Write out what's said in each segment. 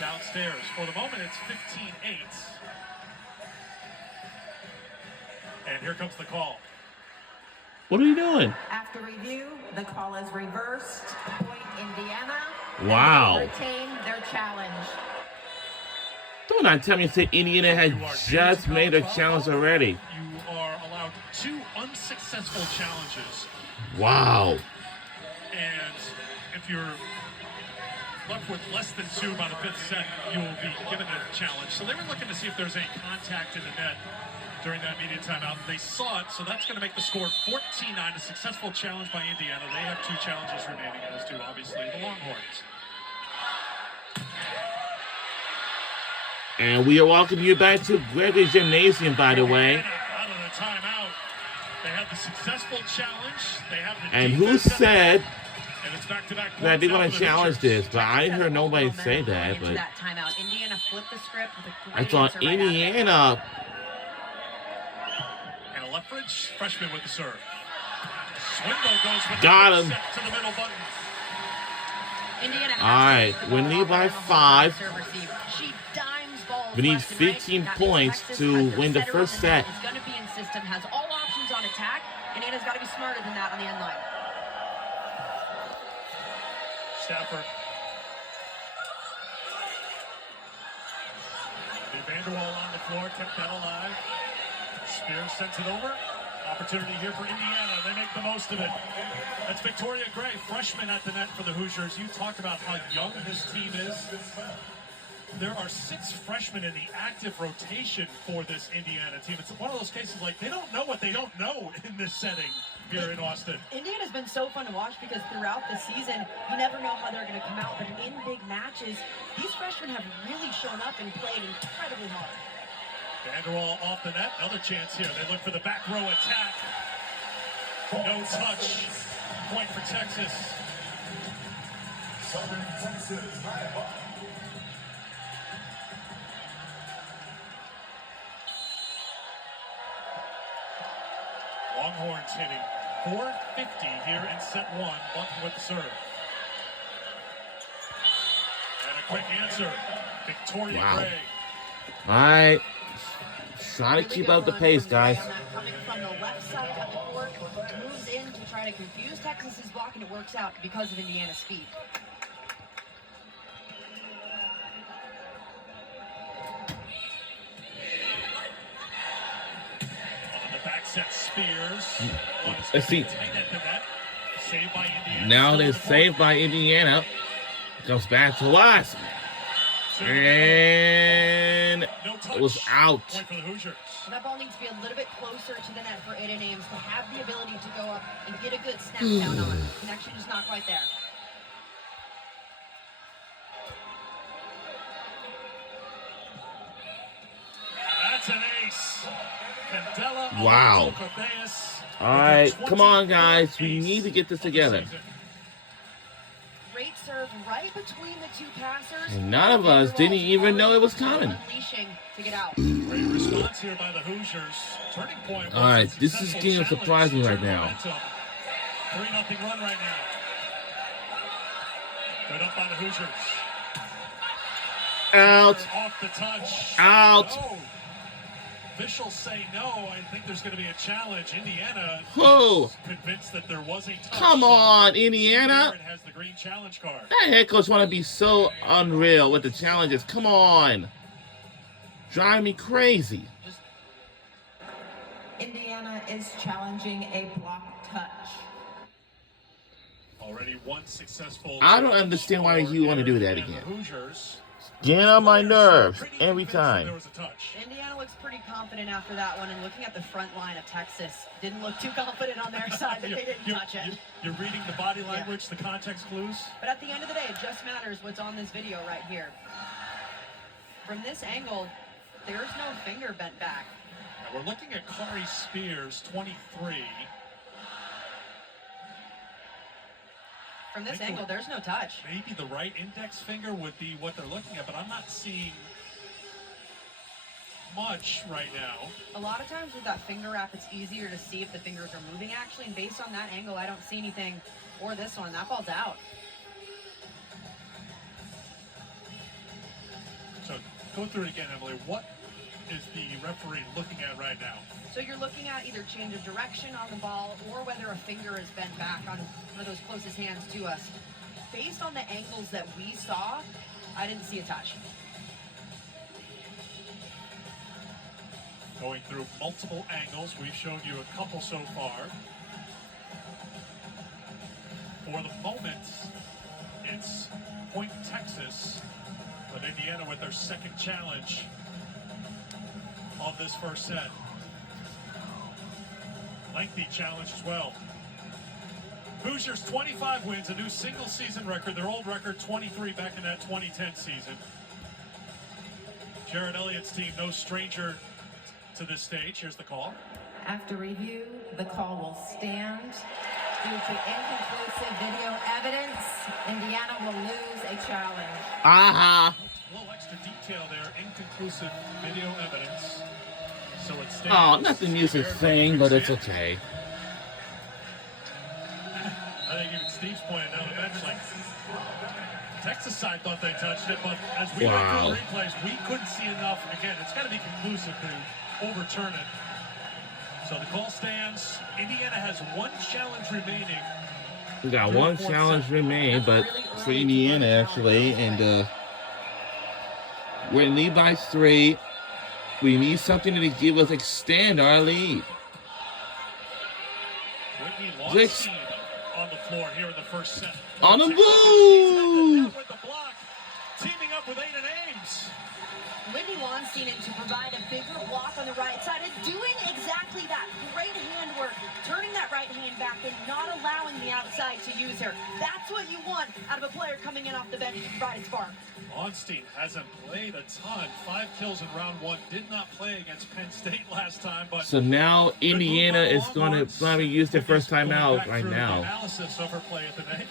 downstairs. For the moment, it's 15-8. And here comes the call. What are you doing? After review, the call is reversed. Point Indiana. Wow. And they retain their challenge. Don't not tell me that Indiana had just made a challenge already. You are allowed 2 unsuccessful challenges. Wow. And if you're left with less than 2 by the 5th set, you will be given a challenge. So they were looking to see if there's any contact in the net during that media timeout. They saw it, so that's going to make the score 14-9. A successful challenge by Indiana. They have 2 challenges remaining, as do obviously the Longhorns. And we are welcoming you back to Gregory Gymnasium, by the way. Out of the timeout. They had the successful challenge. They have the and who said and it's back-to-back that they're going to challenge this? But I didn't hear nobody say that. But that timeout. Indiana flipped the script with a I great thought answer right Indiana. And a Lethbridge freshman with the serve. Swindle goes with Got the him. set to the middle button. Indiana All right, we need by 5. She dimes balls We need left and right. 15 That means points Texas to has their win the setter first on the net, set. is going to be in system, has all options on attack. Indiana's got to be smarter than that on the end line. Stafford. Vanderwall on the floor, kept that alive. Spears sends it over. Opportunity here for Indiana. They make the most of it. That's Victoria Gray, freshman at the net for the Hoosiers. You talk about how young this team is. There are 6 freshmen in the active rotation for this Indiana team. It's one of those cases like they don't know what they don't know in this setting here in Austin. Indiana's been so fun to watch because throughout the season, you never know how they're going to come out. But in big matches, these freshmen have really shown up and played incredibly hard. Vanderwall off the net. Another chance here. They look for the back row attack. No touch. Point for Texas. Southern Texas, Longhorns hitting 450 here in set 1. Bunting with the serve. And a quick answer. Victoria Gray. All right. Trying to keep up the pace, guys. Coming from the left side of the court, moves in to try to confuse Texas's block, and it works out because of Indiana's speed. On the back set, Spears. Let's see. Saved by Indiana. Now they're saved by Indiana. Comes back to us. And it was out. Point for the Hoosiers. That ball needs to be a little bit closer to the net for Aiden Ames to have the ability to go up and get a good snap down on it. Connection just not quite there. That's an ace. Candela. Wow. All right, come on, guys. We need to get this together. Great serve right between the 2 passers. And none of us didn't even know it was coming. Unleashing to get out. Great response here by the Hoosiers. Turning point. All right, this is getting surprising right now. 3-0 run right now. Good up by the Hoosiers. Out. Off the touch. Out. Oh. Officials say no. I think there's going to be a challenge. Indiana Who? is convinced that there was a touch. Come on, Indiana. It has the green challenge card. That head coach want to be so unreal with the challenges. Come on. Drive me crazy. Indiana is challenging a block touch. Already one successful. I don't understand why you want to do that again. Hoosiers. Get on my nerves every time. There was a touch. Indiana looks pretty confident after that one, and looking at the front line of Texas, didn't look too confident on their side that they didn't touch it. You're reading the body language, the context clues. But at the end of the day, it just matters what's on this video right here. From this angle, there's no finger bent back. Now we're looking at Kari Spears, 23. From this angle, there's no touch. Maybe the right index finger would be what they're looking at, but I'm not seeing much right now. A lot of times with that finger wrap, it's easier to see if the fingers are moving actually, and based on that angle, I don't see anything. Or this one, that ball's out. Go through it again, Emily. What is the referee looking at right now? So you're looking at either change of direction on the ball or whether a finger is bent back on one of those closest hands to us. Based on the angles that we saw, I didn't see a touch. Going through multiple angles. We've shown you a couple so far. For the moment, it's Point Texas, but Indiana with their second challenge of this first set. Lengthy challenge as well. Hoosiers 25 wins, a new single season record. Their old record 23 back in that 2010 season. Jared Elliott's team, no stranger to this stage. Here's the call. After review, the call will stand. Due to inconclusive video evidence, Indiana will lose a challenge. Aha! A little extra detail there, inconclusive video evidence. So it stands. Oh, nothing music thing, but it's okay. I think even Steve's pointed out the bench, like, Texas side thought they touched it, but as we went through the replays, we couldn't see enough. Again, it's got to be conclusive to overturn it. So the call stands. Indiana has one challenge remaining. We got one challenge remaining, but for Indiana actually, and we're in lead by 3. We need something to give us extend our lead. Whitney Longstein on the floor here in the first set. On the move! With the block, teaming up with Aiden Ames. Whitney Longstein in to provide a bigger block on the right side and doing exactly that. Great handwork, turning that right hand back and not allowing the outside to use her. That's what you want out of a player coming in off the bench to provide a spark. Longstein hasn't played a ton. 5 kills in round 1. Did not play against Penn State last time, but So now Indiana is going to probably use their first time out right now. Analysis of her play at the day.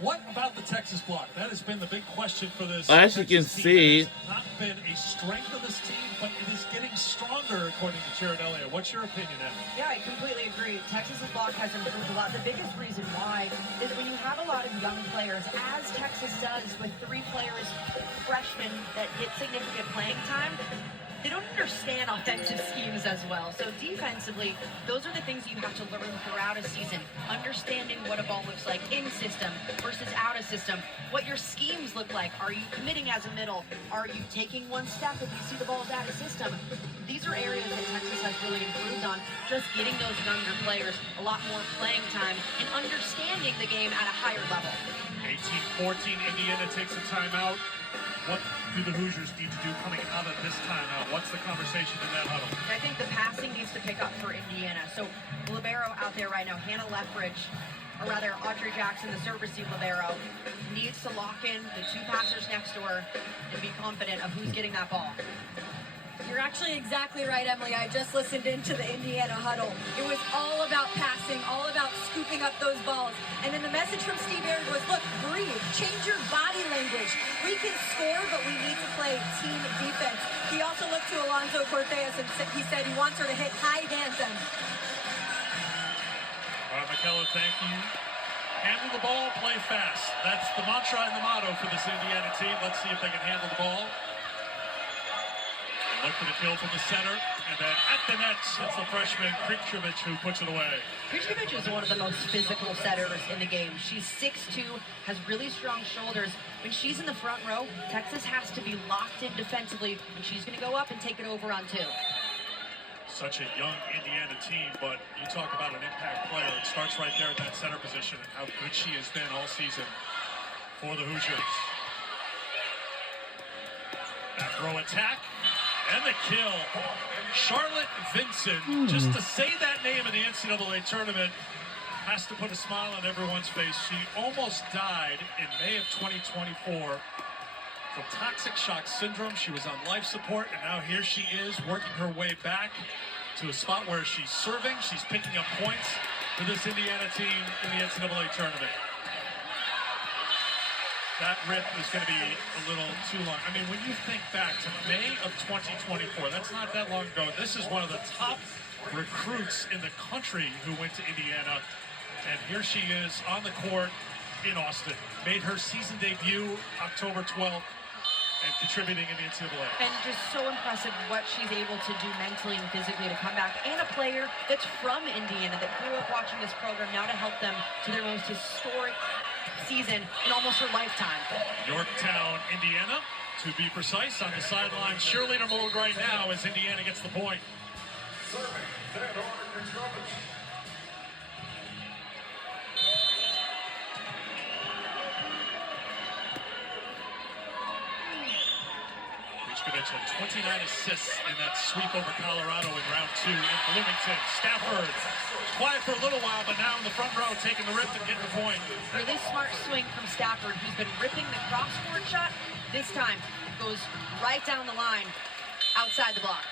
What about the Texas block? That has been the big question for this. As you can see, it has not been a strength of this team, but it is getting stronger, according to Jared Elliott. What's your opinion, Em? Yeah, I completely agree. Texas's block has improved a lot. The biggest reason why is when you have a lot of young players, as Texas does with 3 players, freshmen, that get significant playing time, they don't understand offensive schemes as well. So defensively, those are the things you have to learn throughout a season. Understanding what a ball looks like in system versus out of system. What your schemes look like. Are you committing as a middle? Are you taking one step if you see the ball's out of system? These are areas that Texas has really improved on. Just getting those younger players a lot more playing time and understanding the game at a higher level. 18-14, Indiana takes a timeout. What do the Hoosiers need to do coming out of this timeout? What's the conversation in that huddle? I think the passing needs to pick up for Indiana. So libero out there right now, Hannah Lethbridge, or rather Audrey Jackson, the servicing libero, needs to lock in the 2 passers next to her and be confident of who's getting that ball. You're actually exactly right, Emily. I just listened into the Indiana huddle. It was all about passing, all about scooping up those balls. And then the message from Steve Aird was, look, breathe, change your body language. We can score, but we need to play team defense. He also looked to Alonzo Cortez and he said he wants her to hit high dancing. All right, McKellar, thank you. Handle the ball, play fast. That's the mantra and the motto for this Indiana team. Let's see if they can handle the ball. Look for the kill from the center, and then at the net, it's the freshman Krikjevich who puts it away. Krikjevich is one of the most physical setters in the game. She's 6'2", has really strong shoulders. When she's in the front row, Texas has to be locked in defensively, and she's going to go up and take it over on 2. Such a young Indiana team, but you talk about an impact player. It starts right there at that center position and how good she has been all season for the Hoosiers. That throw attack. And the kill. Charlotte Vincent, just to say that name in the NCAA tournament has to put a smile on everyone's face. She almost died in May of 2024 from toxic shock syndrome. She was on life support, and now here she is working her way back to a spot where she's serving. She's picking up points for this Indiana team in the NCAA tournament. That rip is going to be a little too long. I mean, when you think back to May of 2024, that's not that long ago. This is one of the top recruits in the country who went to Indiana. And here she is on the court in Austin. Made her season debut October 12th. and contributing in the NCAA. And just so impressive what she's able to do mentally and physically to come back. And a player that's from Indiana that grew up watching this program now to help them to their most historic season in almost her lifetime. Yorktown, Indiana, to be precise, on the sideline. Cheerleader mode right now as Indiana gets the point. Vucevic had 29 assists in that sweep over Colorado in round 2 in Bloomington. Stafford, quiet for a little while, but now in the front row, taking the rip and getting the point. Really smart swing from Stafford, who's been ripping the cross-court shot. This time, goes right down the line, outside the block.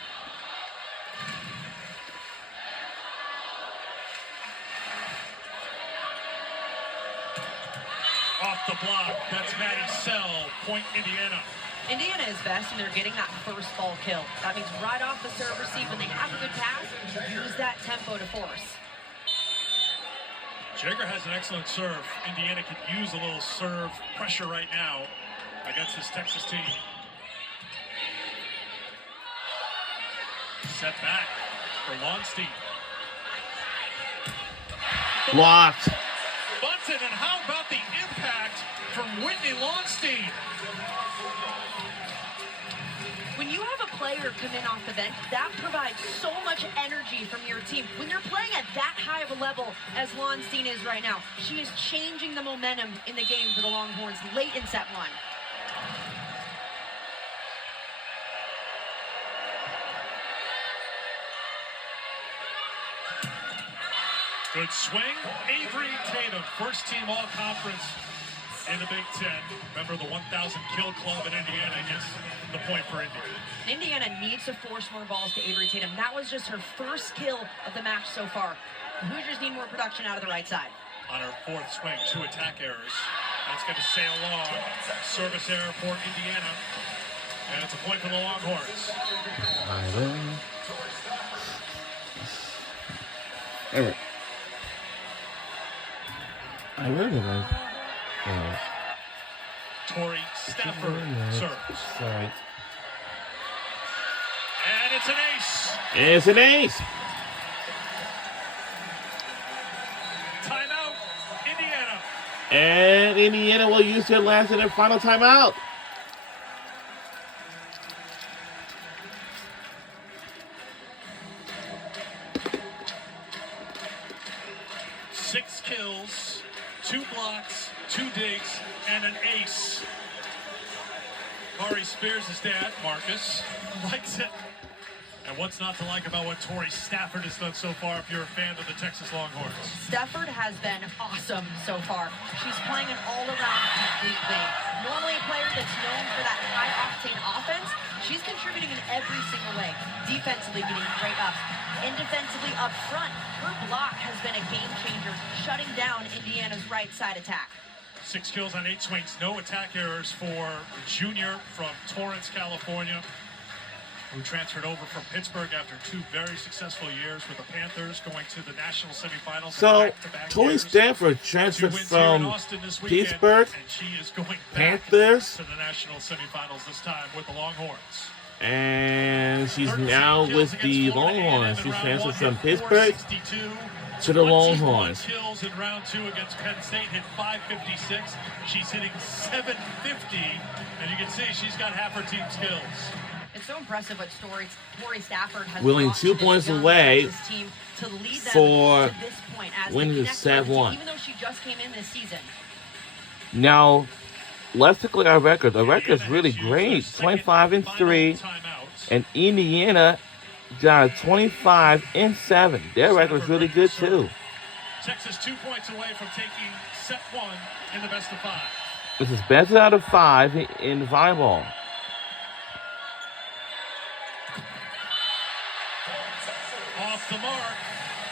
Off the block, that's Maddie Sell, point Indiana. Indiana is best, and they're getting that first ball kill. That means right off the serve receive, when they have a good pass, use that tempo to force. Jagger has an excellent serve. Indiana could use a little serve pressure right now against this Texas team. Set back for Lonstein. Blocked. Bunton, and how about the impact from Whitney Lonstein? When you have a player come in off the bench, that provides so much energy from your team. When you're playing at that high of a level as Lonstein is right now, she is changing the momentum in the game for the Longhorns late in set 1. Good swing. Avery Tatum, first team all-conference in the Big Ten. Remember the 1,000 kill club in Indiana gets the point for Indiana. Indiana needs to force more balls to Avery Tatum. That was just her first kill of the match so far. The Hoosiers need more production out of the right side. On her fourth swing, 2 attack errors. That's going to sail long. Service error for Indiana. And it's a point for the Longhorns. Ever. I heard of it. Oh, Tori Stafford serves. sorry. And it's an ace. It's an ace. Timeout, Indiana. And Indiana will use their last and their final timeout. Six kills, 2 blocks, 2 digs, and an ace. Ari Spears' dad, Marcus, likes it. And what's not to like about what Tori Stafford has done so far if you're a fan of the Texas Longhorns? Stafford has been awesome so far. She's playing an all-around complete game. Normally a player that's known for that high-octane offense, she's contributing in every single way. Defensively getting great ups. And defensively up front, her block has been a game changer, shutting down Indiana's right side attack. 6 kills on 8 swings, no attack errors for the junior from Torrance, California, who transferred over from Pittsburgh after 2 very successful years with the Panthers, going to the national semifinals. So, back-to-back Tori years. Stafford 2 transferred wins here in from Austin this weekend, Pittsburgh, and she is going back Panthers, to the national semifinals this time with the Longhorns. and she's 13 now kills with against the Florida A&M Longhorns. in She round transferred 1, from hit Pittsburgh 462. to the 21 Longhorns. kills in round 2 against Penn State, hit 556. She's hitting 750, and you can see she's got half her team's kills. It's so impressive what Tori Stafford has Willing brought 2 to this points young away Texas team to lead them for to this point as winning they the connect set with the team, 1. even though she just came in this season. Now, let's look at our record. The record's really great. 25-3, and Indiana got 25-7. Their record's really good too. Texas 2 points away from taking set 1 in the best of 5. This is best out of 5 in volleyball. Off the mark,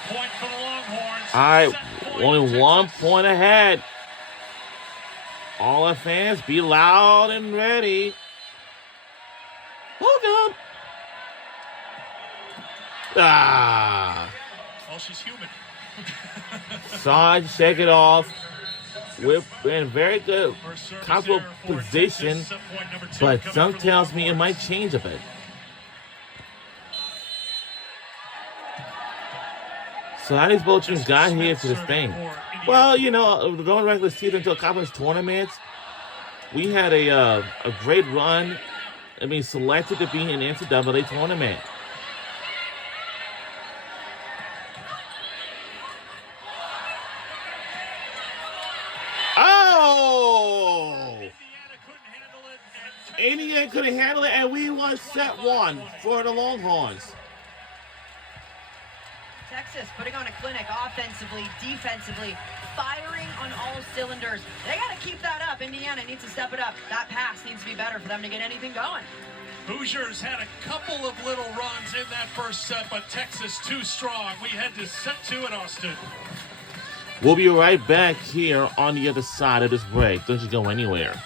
point for the Longhorns. All right, Set point, only 1 Texas. point ahead. All our fans, be loud and ready. Hold up. Ah. Well, she's human. Sarge, shake it off. we're in very good, First service comfortable error for position, Texas. Set point number 2 but coming some for the tells me it Longhorns. might change a bit. So how these both teams got here to this thing? Well, you know, going regular season until conference tournaments, we had a great run. I mean, selected to be in the NCAA tournament. Oh! Indiana couldn't handle it, and we won set 1 for the Longhorns. Texas putting on a clinic offensively, defensively, firing on all cylinders. They got to keep that up. Indiana needs to step it up. That pass needs to be better for them to get anything going. Hoosiers had a couple of little runs in that first set, but Texas too strong. We head to set 2 at Austin. We'll be right back here on the other side of this break. Don't you go anywhere.